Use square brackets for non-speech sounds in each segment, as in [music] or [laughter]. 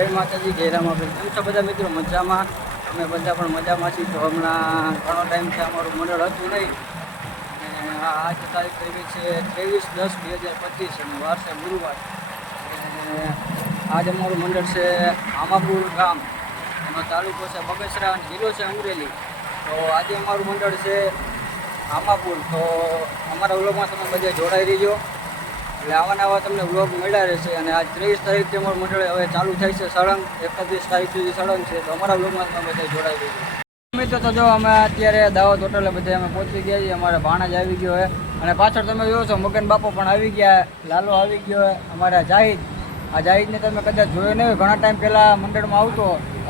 જય માતાજી ઘેરામાં રામાભાઈ કેમ બધા મિત્રો? મજામાં? અમે બધા પણ મજામાં છીએ. તો હમણાં ઘણો ટાઈમ છે અમારું મંડળ હતું નહીં. અને આજ તારીખ એવી છે ત્રેવીસ દસ બે હજાર પચીસ અને વાર છે, ગુરુવાર. આજ અમારું મંડળ છે આમાપુર ગામ. એનો તાલુકો છે બગસરા અને જિલ્લો છે અમરેલી. તો આજે અમારું મંડળ છે આમાપુર. તો અમારા વ્લોગમાં તમે બધા જોડાઈ રહીજો. એટલે આવા ને આવા તમને વ્લોગ મળ્યા રહેશે અને આજ ત્રેવીસ તારીખથી અમારું મંડળ હવે ચાલુ થાય છે સળંગ. એકત્રીસ તારીખ સુધી સળંગ છે. તો અમારા વ્લોગમાં તમે બધા જોડાઈ રહીજો. મિત્રો, તો જો અમે અત્યારે દાવત હોટલે બધા અમે પહોંચી ગયા છીએ. અમારા જ આવી ગયો હોય અને પાછળ તમે જોયો છો, મગન બાપો પણ આવી ગયા. લાલો આવી ગયો હોય અમારા જાહિદ. આ જાહિદને તમે કદાચ જોયો નહીં ઘણા ટાઈમ પહેલાં મંડળમાં આવતો.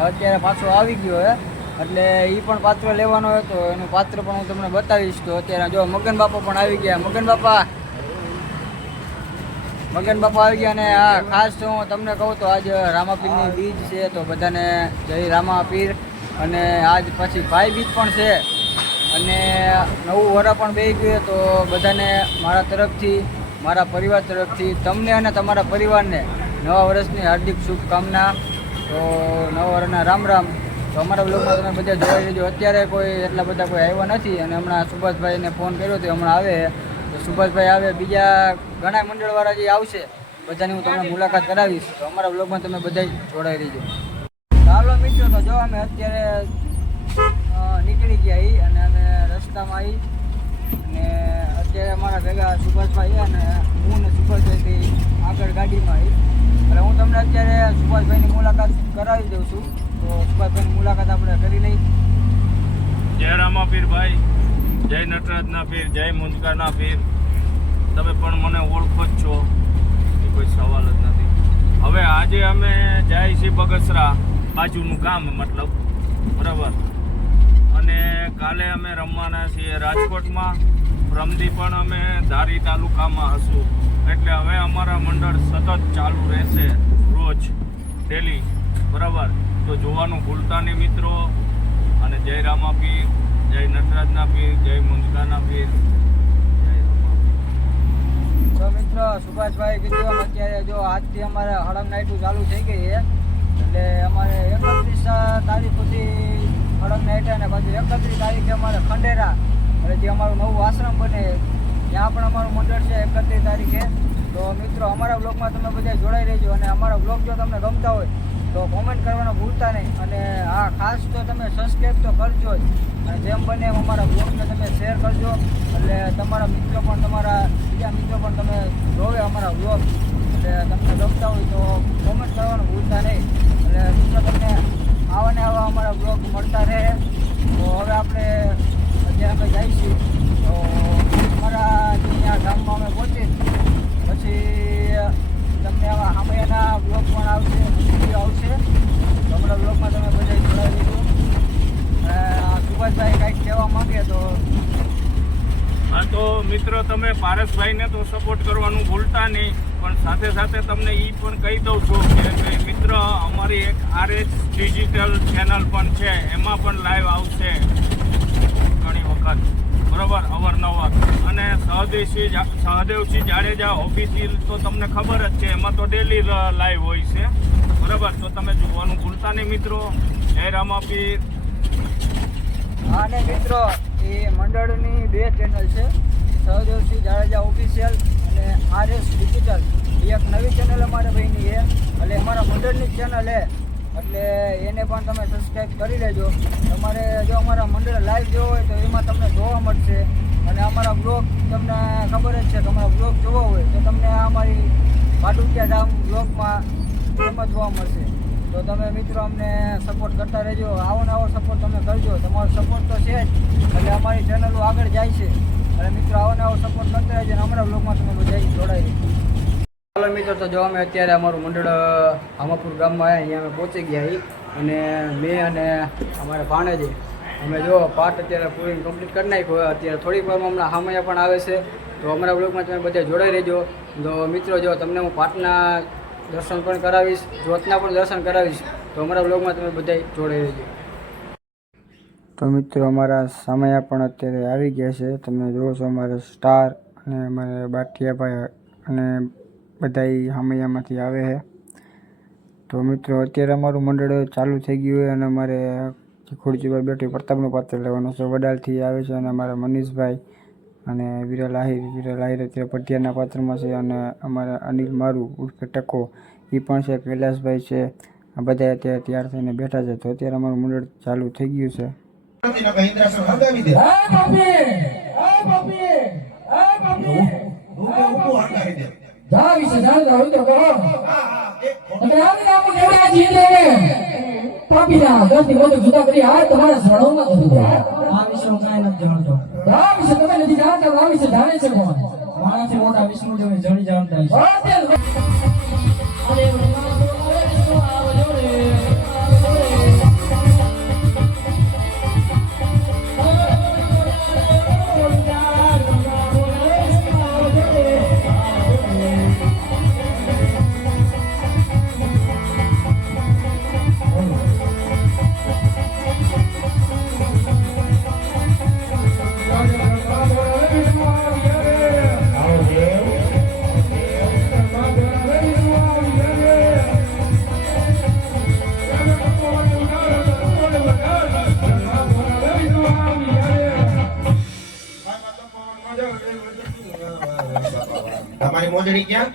અત્યારે પાછો આવી ગયો હોય એટલે એ પણ પાત્ર લેવાનો હોય તો એનું પાત્ર પણ હું તમને બતાવીશ. તો અત્યારે જો મગન બાપો પણ આવી ગયા. મગન બાપા મગન બાપા આવી ગયા અને આ ખાસ તો હું તમને કહું તો આજ રામાપીરની બીજ છે તો બધાને જય રામાપીર અને આજ પછી ભાઈ બીજ પણ છે. અને નવું વરા પણ બે ગયું તો બધાને મારા તરફથી, મારા પરિવાર તરફથી, તમને અને તમારા પરિવારને નવા વર્ષની હાર્દિક શુભકામના. તો નવા વર્ષના રામ રામ. તો અમારા બ્લોગમાં તમે બધા જોઈ લેજો. અત્યારે કોઈ એટલા બધા કોઈ આવ્યા નથી અને હમણાં સુભાષભાઈને ફોન કર્યો તો હમણાં આવે. સુભાષભાઈ આવે, બીજા ઘણા મંડળવાળા જે આવશે, બધાની હું તમને મુલાકાત કરાવીશ. તો અમારા બ્લોગમાં તમે બધા જોડાઈ રહીજો. ચાલો મિત્રો, તો જો અમે અત્યારે નીકળી ગયા ઈ અને અમે રસ્તામાં આવી અને અત્યારે અમારા ભેગા સુભાષભાઈ અને હું ને સુભાષભાઈ આગળ ગાડીમાં આવી એટલે હું તમને અત્યારે સુભાષભાઈની મુલાકાત કરાવી દઉં છું. તો સુભાષભાઈની મુલાકાત આપણે કરી લઈ જય રામાપીર ભાઈ જય નટરાજના પીર, જય મુંજકાના પીર. તમે પણ મને ઓળખો જ છો, એ કોઈ સવાલ જ નથી. હવે આજે અમે જાય છીએ બગસરા બાજુનું ગામ મતલબ, બરાબર? અને કાલે અમે રમવાના છીએ રાજકોટમાં. રમદી પણ અમે ધારી તાલુકામાં હશું. એટલે હવે અમારા મંડળ સતત ચાલુ રહેશે રોજ ડેલી બરાબર? તો જોવાનું ભૂલતા નહીં મિત્રો. અને જય રામા પીર જય નટરાજના પીર, જય મુંજકાના પીર. તો મિત્ર, સુભાષભાઈ કીધું અત્યારે જો આજથી અમારે હળંગ નાઇટું ચાલુ થઈ ગઈ છે. એટલે અમારે એકત્રીસ તારીખ સુધી હળંગ નાઇટ અને પછી એકત્રીસ તારીખે અમારે ખંડેરા. એટલે જે અમારું નવું આશ્રમ બને, ત્યાં પણ અમારું મંડળ છે એકત્રીસ તારીખે. તો મિત્રો, અમારા બ્લોગમાં તમે બધા જોડાઈ રહેજો અને અમારા બ્લોગ જો તમને ગમતા હોય તો કોમેન્ટ કરવાનું ભૂલતા નહીં. અને હા ખાસ તો તમે સબસ્ક્રાઈબ તો કરજો જ. અને જેમ બને એમ અમારા બ્લોગને તમે શેર કરજો. એટલે તમારા મિત્રો પણ તમારા, બીજા મિત્રો પણ તમે જોવે અમારા બ્લોગ એટલે તમને ગમતા હોય તો કોમેન્ટ કરવાનું ભૂલતા નહીં. એટલે મિત્રો તમને આવા ને આવા અમારા બ્લોગ મળતા રહે. તો હવે આપણે અત્યારે અમે જઈશું. તો અમારા જે અહીંયા ગામમાં અમે પહોંચી પછી બ્લોગ પણ આવશે વીડિયો આવશે. હમણાં બ્લોગમાં તમે બધા જોડાઈ દેજો સુભાષભાઈ કાંઈક કહેવા માંગે તો હા, તો મિત્રો, તમે પારસભાઈને તો સપોર્ટ કરવાનું ભૂલતા નહીં, પણ સાથે સાથે તમને એ પણ કહી દઉં છું કે મિત્ર, અમારી એક આરએચ ડિજિટલ ચેનલ પણ છે, એમાં પણ લાઈવ આવશે ઘણી વખત. બરોબર અવારનવાર. અને સહદેવસિંહ સહદેવસિંહ જાડેજા ઓફિસિયલ તો તમને ખબર જ છે, એમાં તો ડેલી લાઈવ હોય છે. બરાબર? તો તમે જોવાનું ભૂલતા નહીં મિત્રો. જય રામાપીર. અને મિત્રો, એ મંડળની બે ચેનલ છે. સહદેવસિંહ જાડેજા ઓફિશિયલ અને આરએસ ડિજિટલ એ એક નવી ચેનલ અમારા ભાઈની છે. એટલે અમારા મંડળની ચેનલ છે. એટલે એને પણ તમે સબસ્ક્રાઈબ કરી લેજો. તમારે જો અમારા મંડળ લાઈવ જોવો હોય તો એમાં તમને જોવા મળશે. અને અમારા બ્લોગ તમને ખબર જ છે કે અમારા બ્લોગ જોવો હોય તો તમને અમારી માટુકિયા ધામ બ્લોગમાં જોવા મળશે. તો તમે મિત્રો અમને સપોર્ટ કરતા રહેજો. આવો ને આવો સપોર્ટ તમે કરજો. તમારો સપોર્ટ તો છે જ. એટલે અમારી ચેનલો આગળ જાય છે. અને મિત્રો આવો ને આવો સપોર્ટ કરતા રહેજો અને અમારા બ્લોગમાં તમે બધા જોડાઈ ચાલો મિત્રો, તો જો અમે અત્યારે અમારું મંડળ હામાપુર ગામમાં આવ્યા અહીંયા અમે પહોંચી ગયા અને મેં અને અમારા ભાણેજી અમે જો પાઠ અત્યારે પૂરી કમ્પ્લીટ કરી નાખ્યો અત્યારે થોડીક વારમાં હમણાં હામૈયા પણ આવે છે. તો અમારા બ્લોગમાં તમે બધા જોડાઈ રહેજો. તો મિત્રો, જો તમને હું પાઠના દર્શન પણ કરાવીશ, જ્યોતના પણ દર્શન કરાવીશ, તો અમારા બ્લોગમાં તમે બધા જોડાઈ રહેજો. તો મિત્રો, અમારા સામયા પણ અત્યારે આવી ગયા છે. તમે જુઓ છો અમારા સ્ટાર અને અમારે બાઠિયાભાઈ અને બધા હામૈયામાંથી આવે છે તો મિત્રો અત્યારે અમારું મંડળ ચાલુ થઈ ગયું હોય અને અમારે ખુરજીભાઈ બેઠી પ્રતાપનું પાત્ર લેવાનું છે. વડાલથી આવે છે અને અમારા મનીષભાઈ અને વિરલ આહિર. વિરલ આહિર અત્યારે પટિયાના પાત્રમાં છે અને અમારા અનિલ મારુ ઉર્ફે ટકો એ પણ છે કૈલાસભાઈ છે. આ બધા અત્યારે તૈયાર થઈને બેઠા છે. તો અત્યારે અમારું મંડળ ચાલુ થઈ ગયું છે. નથી નકર ઇન્દ્રાસન હળગાવી દે ઊભું ઊભું હળગાવી દે હા હા એક ફોટો આ વિશે હું કાંઈ નથી જાણતો. મારાથી મોટા વિષ્ણુ દેવ જણી જાણતા છે તમારી મોજડી ક્યાં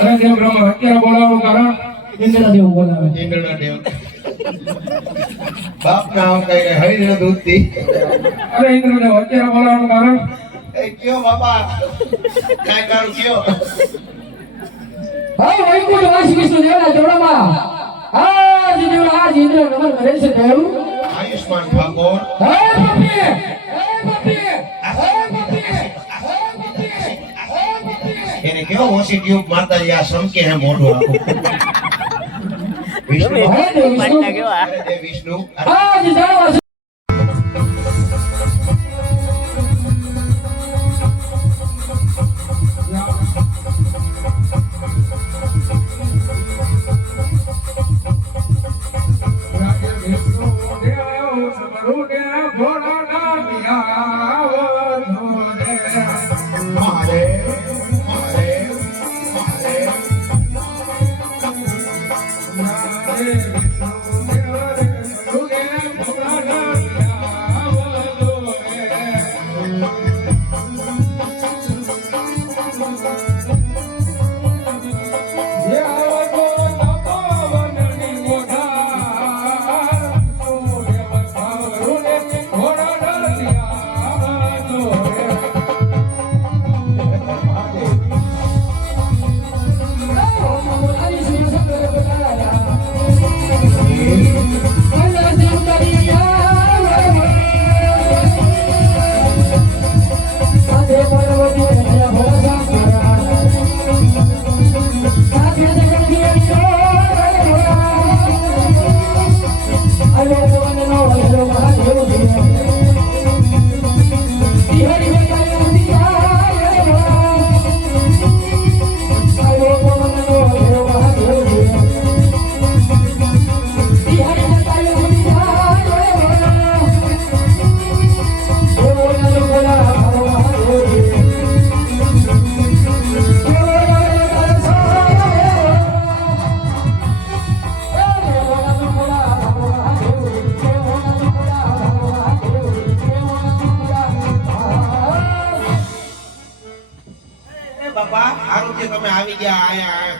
અરે દેવ બ્રહ્મ અત્યારે બોલાવવાનું કારણ ઇન્દ્ર દેવ બોલાવે. ઈંગલના દેવ બાપ કઈ હરી ન દૂધથી. અરે ઇન્દ્રદેવ અત્યારે બોલાવવાનું કારણ? એ કયો બાપા? કાંઈ કારું કયો? હા વૈકુંઠ વાસી વિષ્ણુ દેવના જોડામાં આજ દેવ આજ ઇન્દ્ર નમન કરે છે દેવ આયુષ્માન ઠાકોર. હે એને કેવો ઓછી ટ્યુબ મારતા આ સમકે હે મોઢું આખું. [laughs] વિષ્ણુ વિષ્ણુ?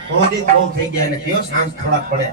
ક્રોધિત બહુ થઈ ગયા એટલે કયો શાંત થોડાક પડે.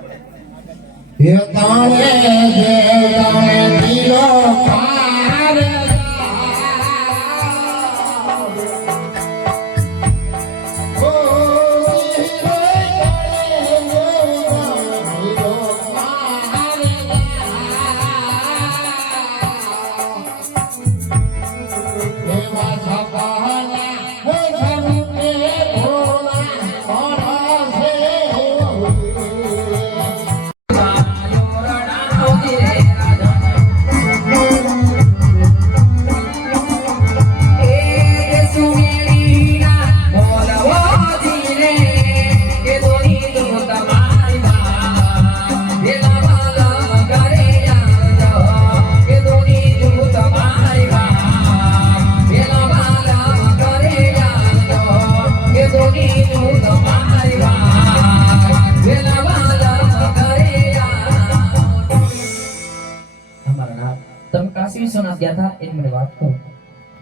ગયા હતા એક મને વાત કહો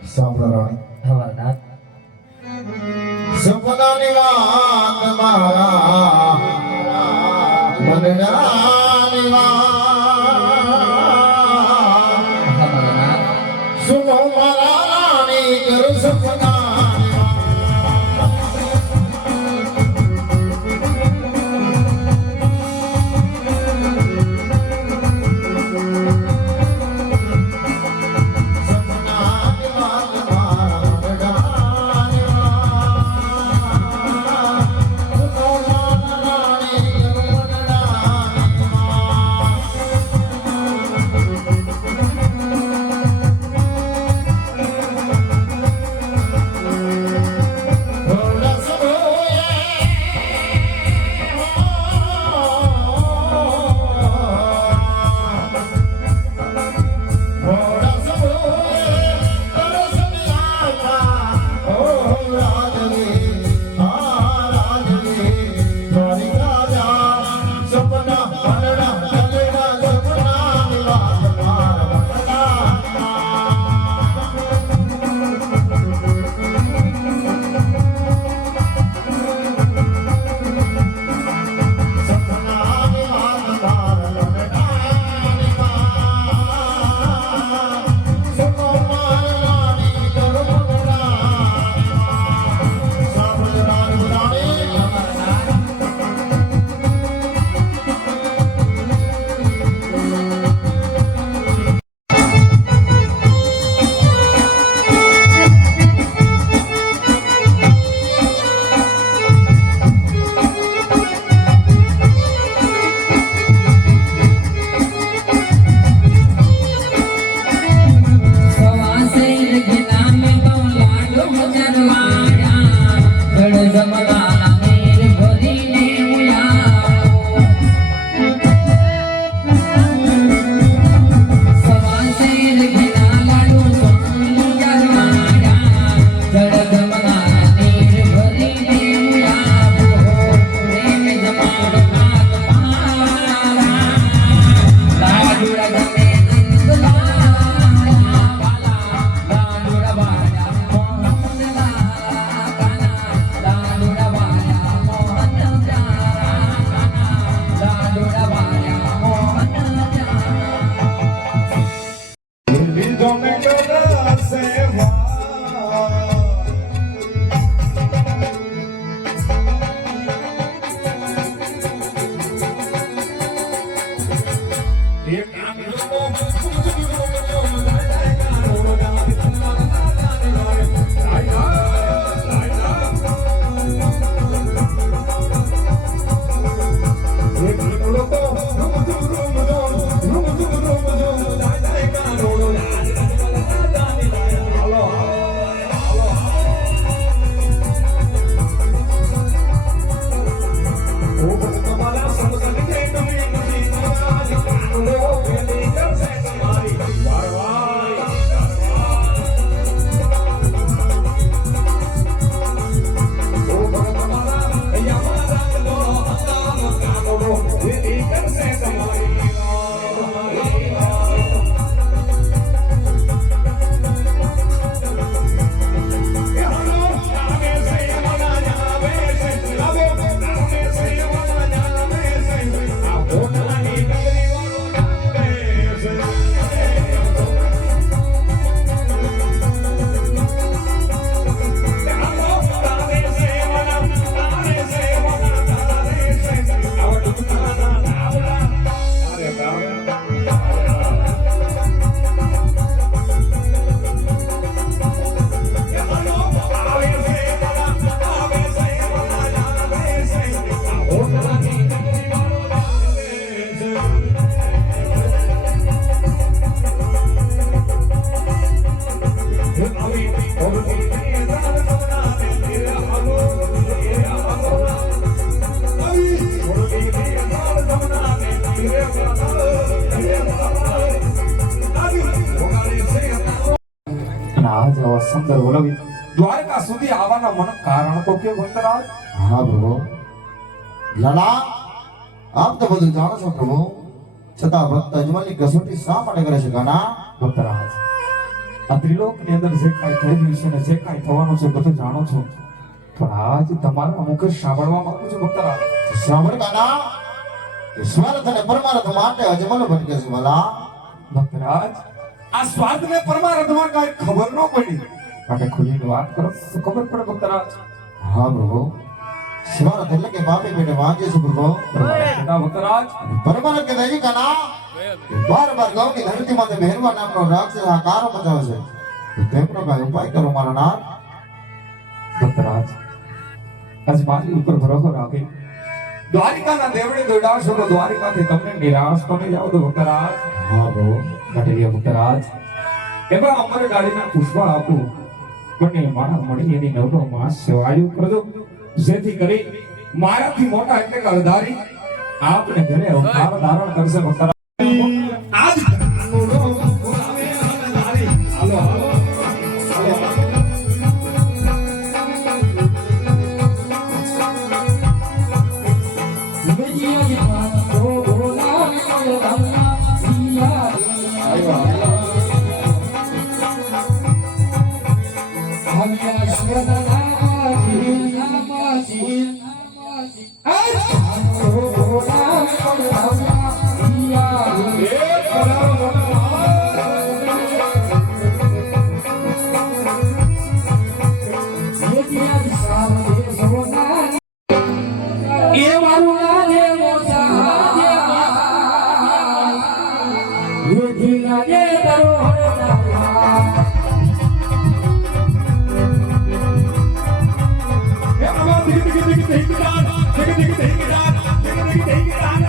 સાંભળવાની હવા નાથ સપનાની વાત મારા મનરાની વાત સુનો મારા રાણી કરું સપના સુંદર દ્વારકા સુધી આવવાના મન કારણ તો કે ભક્તરાજ હા પ્રભુ. લડા. આપ તો બધું જાણો છો પ્રભુ. છતાં ભક્ત અજમલની કસોટી શા માટે કરે છે ઘણા ભક્તરાજ આ ત્રિલોકની અંદર જે કાંઈ થઈ રહ્યું છે ને જે કાંઈ થવાનું છે બધું જાણો છો. પણ આજ તમારા અમુક સાંભળવા માંગુ છું ભક્તરાજ. સાંભળ કાના સ્વાર્થ અને પરમાર્થ માટે અજમલ ભટકે છે ભલા. ભક્તરાજ આ સ્વાર્થ ને પરમાર્થમાં કાંઈ ખબર ન પડી. માટે ખુલીને વાત કરો. તો ખબર પડે ભક્તરાજ હા પ્રભુ. કે બાપી પેટે વાંચે છે પ્રભુ. બેટા ભક્તરાજ. પરમાર્થ કે નહીં કાના બાર બાર ગૌની ધરતી માથે મહેરવા નામનો રાક્ષસ આ કારો મચાવે છે. તો તેમનો કાંઈ ઉપાય કરો મારા નાથ. ભક્તરાજ આજ મારી ઉપર ભરોસો રાખે. દ્વારિકાના દેવડે દોડાશો તો દ્વારિકાથી તમને નિરાશ તો નહીં જાવ તો ભક્તરાજ. હા પ્રભુ. ઘટેલિયા ભક્તરાજ. એમાં અમર ડાળીના પુષ્પા આપું. બંને મારા મળી એની નવનો માસ સેવાયું કરજો. જેથી કરી મારાથી મોટા એટલે કે અલધારી આપને ઘરે અવતાર ધારણ કરશે ભક્તરાજ. Take it on.